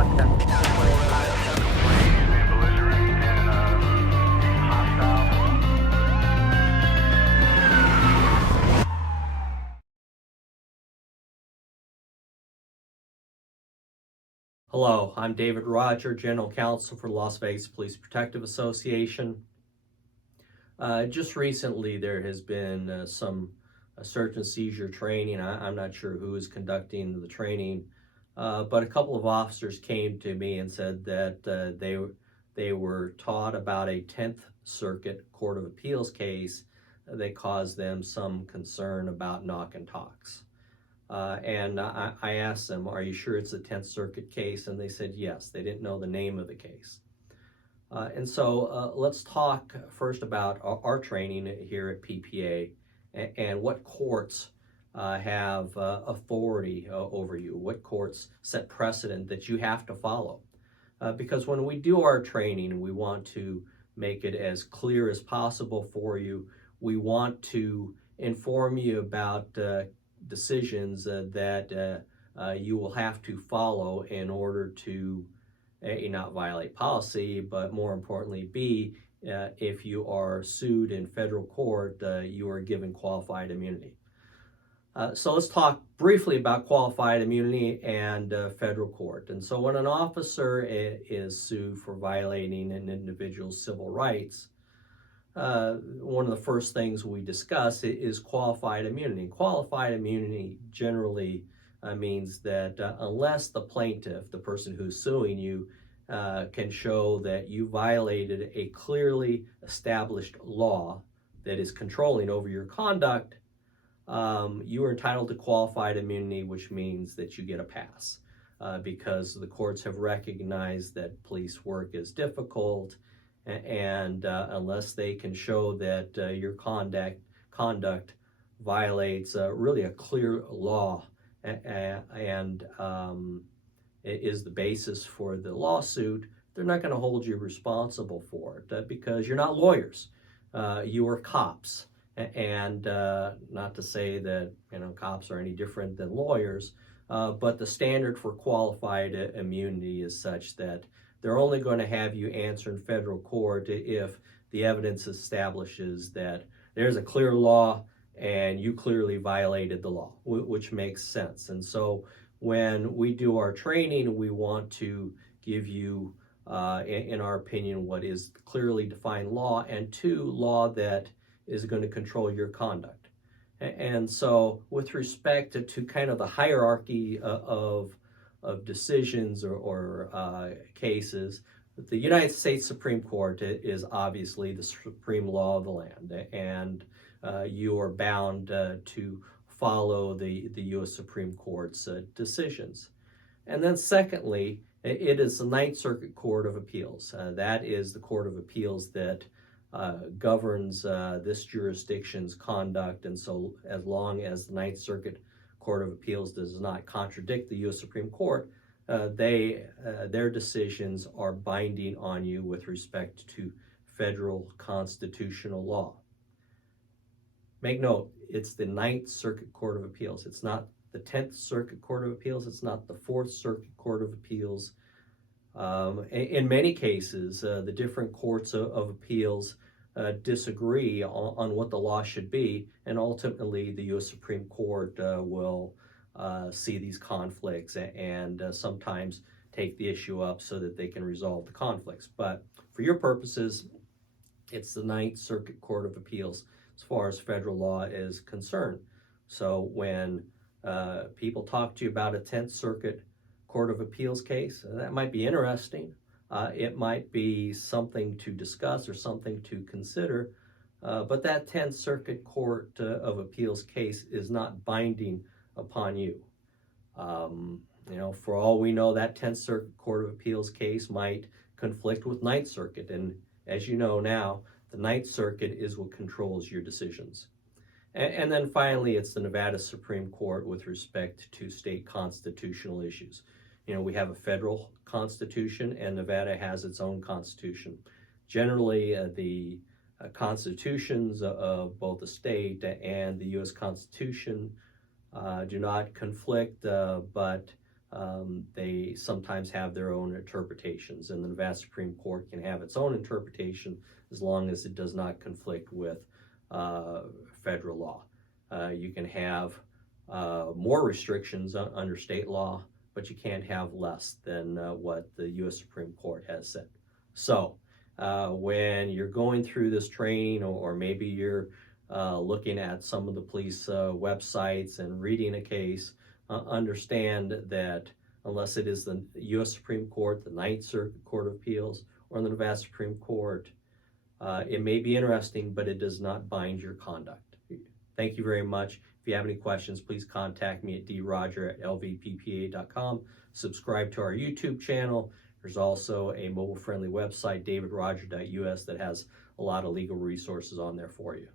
Hello, I'm David Roger, General Counsel for the Las Vegas Police Protective Association. Just recently there has been some search and seizure training. I'm not sure who is conducting the training, but a couple of officers came to me and said that they were taught about a 10th Circuit Court of Appeals case that caused them some concern about knock and talks. And I asked them, are you sure it's a 10th Circuit case? And they said yes. They didn't know the name of the case. And so let's talk first about our training here at PPA and what courts have authority over you, what courts set precedent that you have to follow. Because when we do our training, we want to make it as clear as possible for you. We want to inform you about decisions that you will have to follow in order to not violate policy, but more importantly, B, if you are sued in federal court, you are given qualified immunity. So let's talk briefly about qualified immunity and federal court. And so when an officer is sued for violating an individual's civil rights, one of the first things we discuss is qualified immunity. Qualified immunity generally means that unless the plaintiff, the person who's suing you, can show that you violated a clearly established law that is controlling over your conduct, you are entitled to qualified immunity, which means that you get a pass because the courts have recognized that police work is difficult, and unless they can show that your conduct violates really a clear law and is the basis for the lawsuit, they're not going to hold you responsible for it because you're not lawyers. You are cops. And not to say that cops are any different than lawyers, but the standard for qualified immunity is such that they're only going to have you answer in federal court if the evidence establishes that there's a clear law and you clearly violated the law, which makes sense. And so when we do our training, we want to give you, in our opinion, what is clearly defined law, and two, law that is going to control your conduct. And so with respect to kind of the hierarchy of decisions or cases, the United States Supreme Court is obviously the supreme law of the land, and you are bound to follow the U.S. Supreme Court's decisions. And then secondly, it is the Ninth Circuit Court of Appeals. That is the Court of Appeals that governs this jurisdiction's conduct, and so as long as the Ninth Circuit Court of Appeals does not contradict the U.S. Supreme Court, their decisions are binding on you with respect to federal constitutional law. Make note, it's the Ninth Circuit Court of Appeals. It's not the 10th Circuit Court of Appeals. It's not the 4th Circuit Court of Appeals. In many cases, the different courts of appeals disagree on what the law should be, and ultimately the U.S. Supreme Court will see these conflicts and sometimes take the issue up so that they can resolve the conflicts. But for your purposes, it's the Ninth Circuit Court of Appeals as far as federal law is concerned. So when people talk to you about a 10th Circuit Court of Appeals case, that might be interesting. It might be something to discuss or something to consider, but that 10th Circuit Court of Appeals case is not binding upon you. For all we know, that 10th Circuit Court of Appeals case might conflict with Ninth Circuit, and as you know now, the Ninth Circuit is what controls your decisions. And then finally, it's the Nevada Supreme Court with respect to state constitutional issues. We have a federal constitution, and Nevada has its own constitution. Generally, the constitutions of both the state and the U.S. Constitution do not conflict, but They sometimes have their own interpretations, and the Nevada Supreme Court can have its own interpretation as long as it does not conflict with federal law. You can have more restrictions under state law, but you can't have less than what the U.S. Supreme Court has said. So when you're going through this training, or maybe you're looking at some of the police websites and reading a case, understand that unless it is the U.S. Supreme Court, the Ninth Circuit Court of Appeals, or the Nevada Supreme Court, it may be interesting, but it does not bind your conduct. Thank you very much. If you have any questions, please contact me at droger@lvppa.com. Subscribe to our YouTube channel. There's also a mobile-friendly website, davidroger.us, that has a lot of legal resources on there for you.